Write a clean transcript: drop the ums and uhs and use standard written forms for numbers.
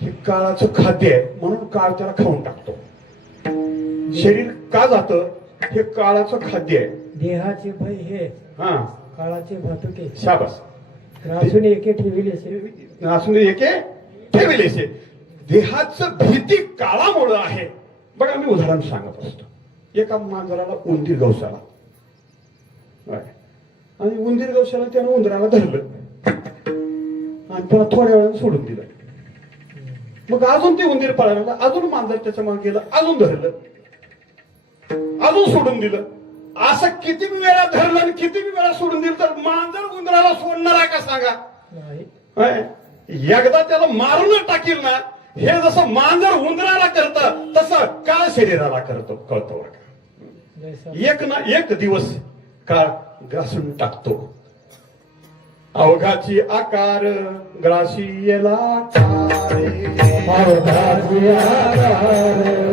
हे काळाचं खाद्य आहे म्हणून काळ त्याला खाऊन टाकतो. शरीर का जातं? हे काळाचं खाद्य आहे. देहाचे भय हे हा, काळाचे भातुके शाबास. रासून एके ठेविले नासून एके ठेविलेसे. देहाचं भीती काळामुळं आहे. बघा मी उदाहरण सांगत असतो. एका मांजराला उंदीर गवसाला आणि उंदीर गवसाला त्यानं उंदराला धरलं आणि त्याला थोड्या वेळानं सोडून दिलं. मग अजून ते उंदीर पळायला, अजून मांजर त्याच्या मागे गेलं, अजून धरलं, अजून सोडून दिलं. असं किती वेळा धरलं आणि किती वेळा सोडून दिलं तर मांजर उंदराला सोडणार आहे का सांगा? एकदा त्याला मारून टाकील ना. हे जसं मांजर उंदराला करतं तसं काळ शरीराला करतो. कळतो एक ना एक दिवस काळ ग्रासून टाकतो. अवघाची आकार ग्रासी येला अवघाची आकार